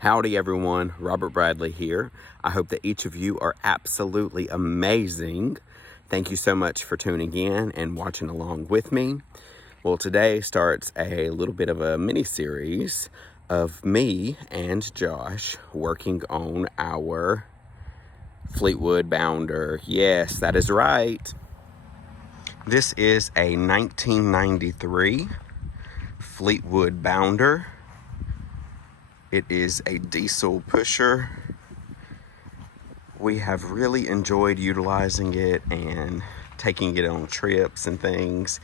Howdy everyone, Robert Bradley here. I hope that each of you are absolutely amazing. Thank you so much for tuning in and watching along with me. Well, today starts a little bit of a mini series of me and Josh working on our Fleetwood Bounder. Yes, that is right. This is a 1993 Fleetwood Bounder. It is a diesel pusher. We have really enjoyed utilizing it and taking it on trips and things.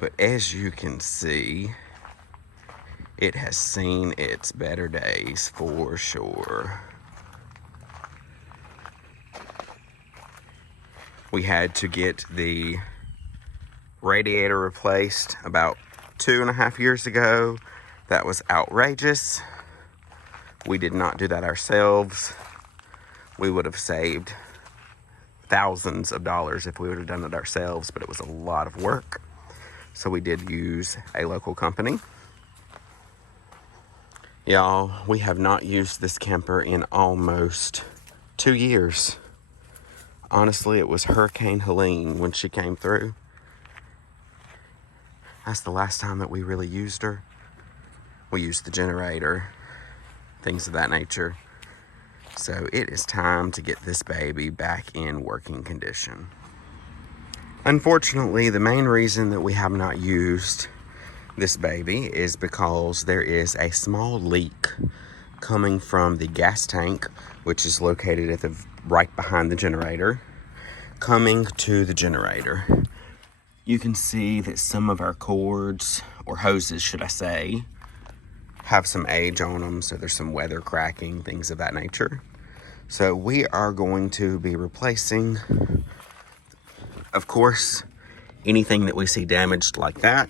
But as you can see, it has seen its better days for sure. We had to get the radiator replaced about 2.5 years ago. That was outrageous. We did not do that ourselves. We would have saved thousands of dollars if we would have done it ourselves, but it was a lot of work. So we did use a local company. Y'all, we have not used this camper in almost 2 years. Honestly, it was Hurricane Helene when she came through. That's the last time that we really used her. We used the generator, things of that nature. So it is time to get this baby back in working condition. Unfortunately, the main reason that we have not used this baby is because there is a small leak coming from the gas tank, which is located at the right behind the generator, coming to the generator. You can see that some of our cords, or hoses should I say, have some age on them, so there's some weather cracking, things of that nature. So we are going to be replacing, of course, anything that we see damaged like that,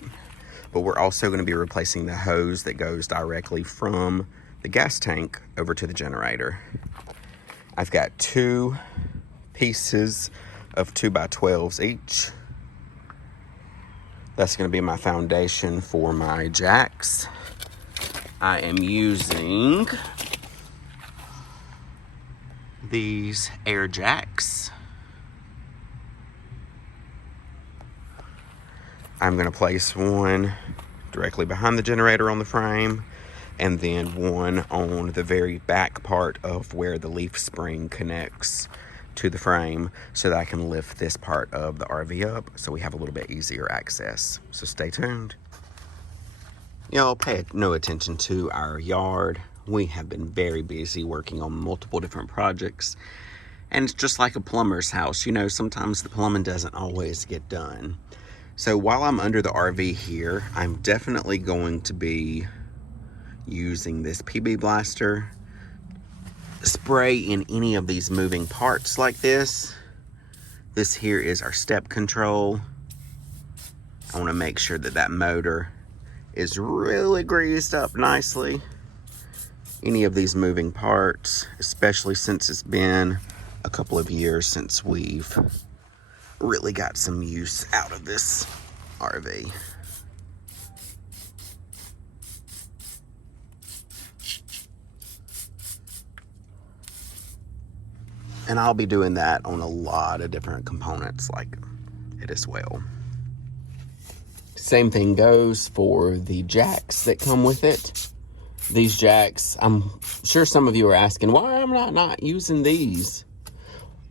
but we're also going to be replacing the hose that goes directly from the gas tank over to the generator. I've got 2 pieces of 2x12s each. That's going to be my foundation for my jacks. I am using these air jacks. I'm going to place one directly behind the generator on the frame, and then one on the very back part of where the leaf spring connects to the frame, so that I can lift this part of the RV up so we have a little bit easier access. So stay tuned. Y'all pay no attention to our yard. We have been very busy working on multiple different projects. And it's just like a plumber's house. You know, sometimes the plumbing doesn't always get done. So while I'm under the RV here, I'm definitely going to be using this PB blaster. Spray in any of these moving parts like this. This here is our step control. I want to make sure that that motor is really greased up nicely. Any of these moving parts, especially since it's been a couple of years since we've really got some use out of this RV. And I'll be doing that on a lot of different components like it as well. Same thing goes for the jacks that come with it. These jacks, I'm sure some of you are asking, why am I not using these?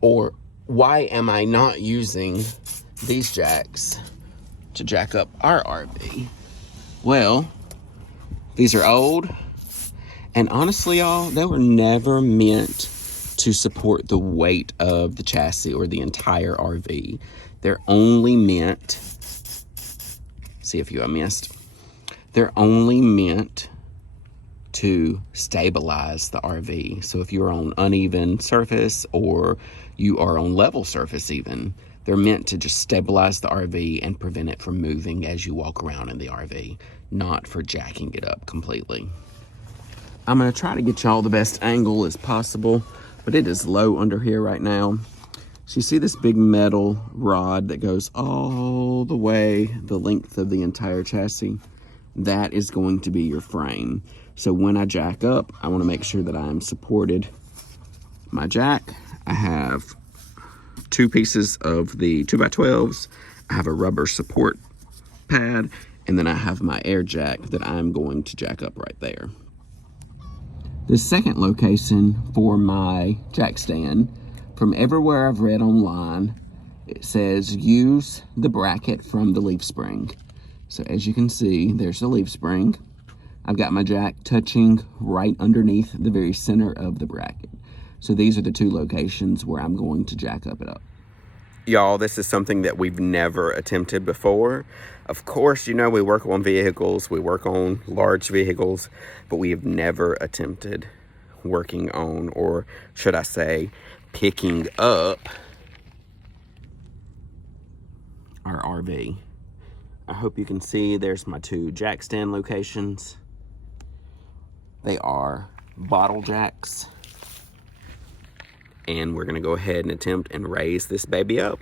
Or why am I not using these jacks to jack up our RV? Well, these are old, and honestly, y'all, they were never meant to support the weight of the chassis or the entire RV. They're only meant, see a few I missed. They're only meant to stabilize the RV. So if you're on uneven surface or you are on level surface even, they're meant to just stabilize the RV and prevent it from moving as you walk around in the RV, not for jacking it up completely. I'm gonna try to get y'all the best angle as possible, but it is low under here right now. So you see this big metal rod that goes all the way the length of the entire chassis? That is going to be your frame. So when I jack up, I want to make sure that I am supported. My jack, I have 2 pieces of the 2x12s. I have a rubber support pad, and then I have my air jack that I'm going to jack up right there. The second location for my jack stand, from everywhere I've read online, it says use the bracket from the leaf spring. So as you can see, there's the leaf spring. I've got my jack touching right underneath the very center of the bracket. So these are the 2 locations where I'm going to jack up it up. Y'all, this is something that we've never attempted before. Of course, you know, we work on vehicles, we work on large vehicles, but we have never attempted working on, or should I say, picking up our RV. I hope you can see there's my 2 jack stand locations. They are bottle jacks. And we're gonna go ahead and attempt and raise this baby up.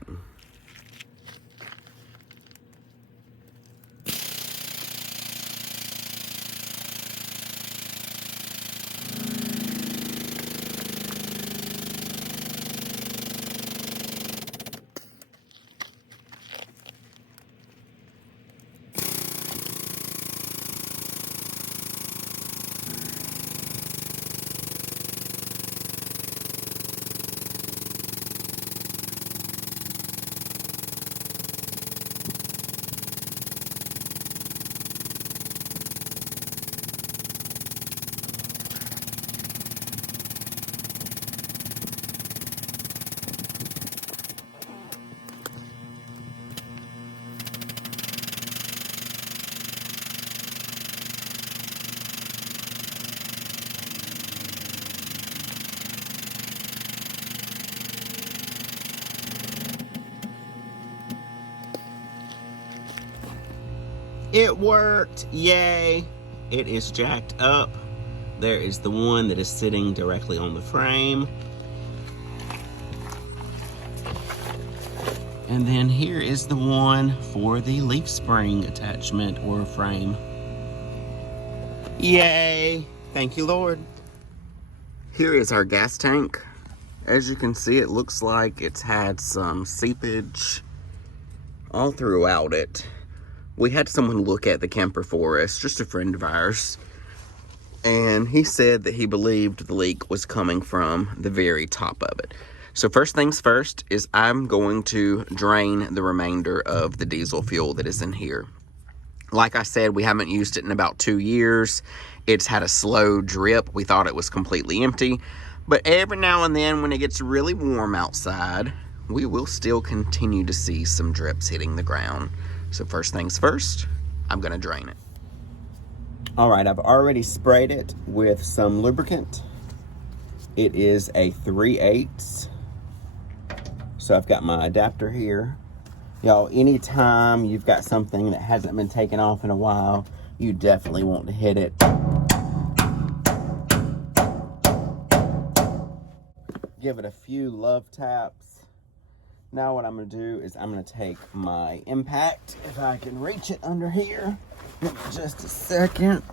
It worked, yay. It is jacked up. There is the one that is sitting directly on the frame. And then here is the one for the leaf spring attachment or frame. Yay, thank you, Lord. Here is our gas tank. As you can see, it looks like it's had some seepage all throughout it. We had someone look at the camper for us, just a friend of ours, and he said that he believed the leak was coming from the very top of it. So first things first is I'm going to drain the remainder of the diesel fuel that is in here. Like I said, we haven't used it in about 2 years. It's had a slow drip. We thought it was completely empty, but every now and then when it gets really warm outside, we will still continue to see some drips hitting the ground. So first things first, I'm gonna drain it. All right, I've already sprayed it with some lubricant. It is a 3/8. So I've got my adapter here. Y'all, anytime you've got something that hasn't been taken off in a while, you definitely want to hit it. Give it a few love taps. Now what I'm going to do is I'm going to take my impact, if I can reach it under here. Give me just a second.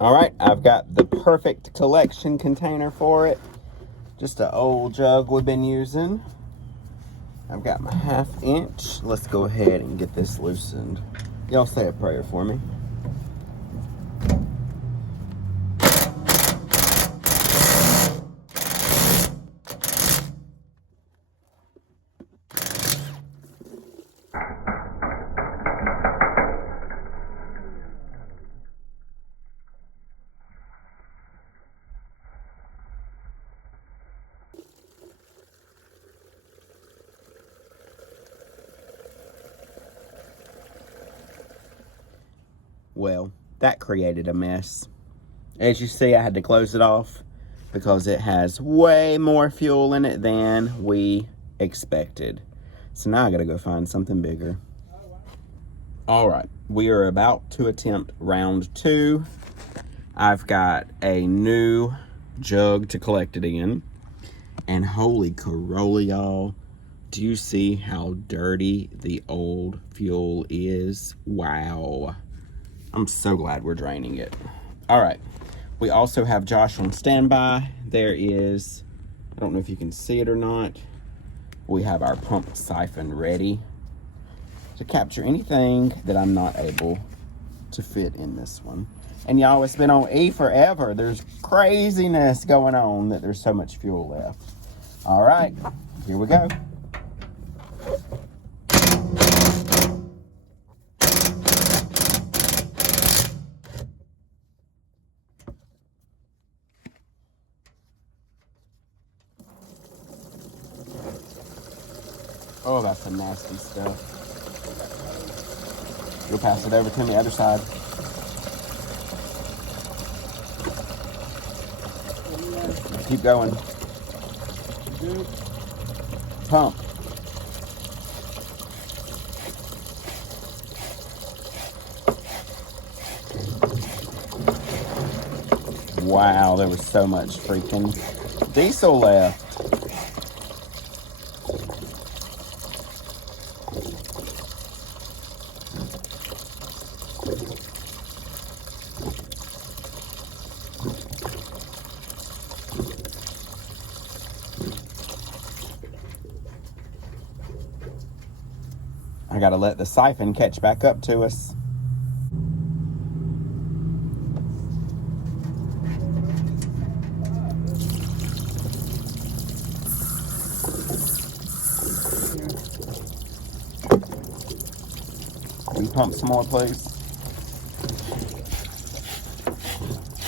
All right, I've got the perfect collection container for it. Just an old jug we've been using. I've got my 1/2 inch. Let's go ahead and get this loosened. Y'all say a prayer for me. Well, that created a mess. As you see, I had to close it off because it has way more fuel in it than we expected. So now I gotta go find something bigger. All right, we are about to attempt round 2. I've got a new jug to collect it in. And holy Corolla, y'all, Do you see how dirty the old fuel is? Wow. I'm so glad we're draining it. All right. We also have Josh on standby. There is, I don't know if you can see it or not, we have our pump siphon ready to capture anything that I'm not able to fit in this one. And y'all, it's been on E forever. There's craziness going on that there's so much fuel left. All right, here we go. Oh, that's some nasty stuff. You'll pass it over to the other side. Keep going. Pump. Wow, there was so much freaking diesel left. I gotta let the siphon catch back up to us. Can you pump some more, please?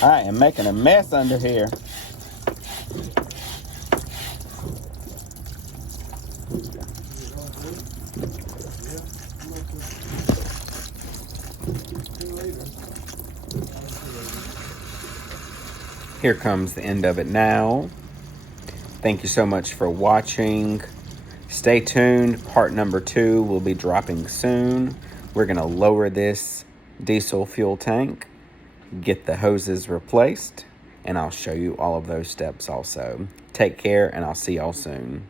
I am making a mess under here. Here comes the end of it now. Thank you so much for watching. Stay tuned. Part number 2 will be dropping soon. We're going to lower this diesel fuel tank, get the hoses replaced, and I'll show you all of those steps also. Take care, and I'll see y'all soon.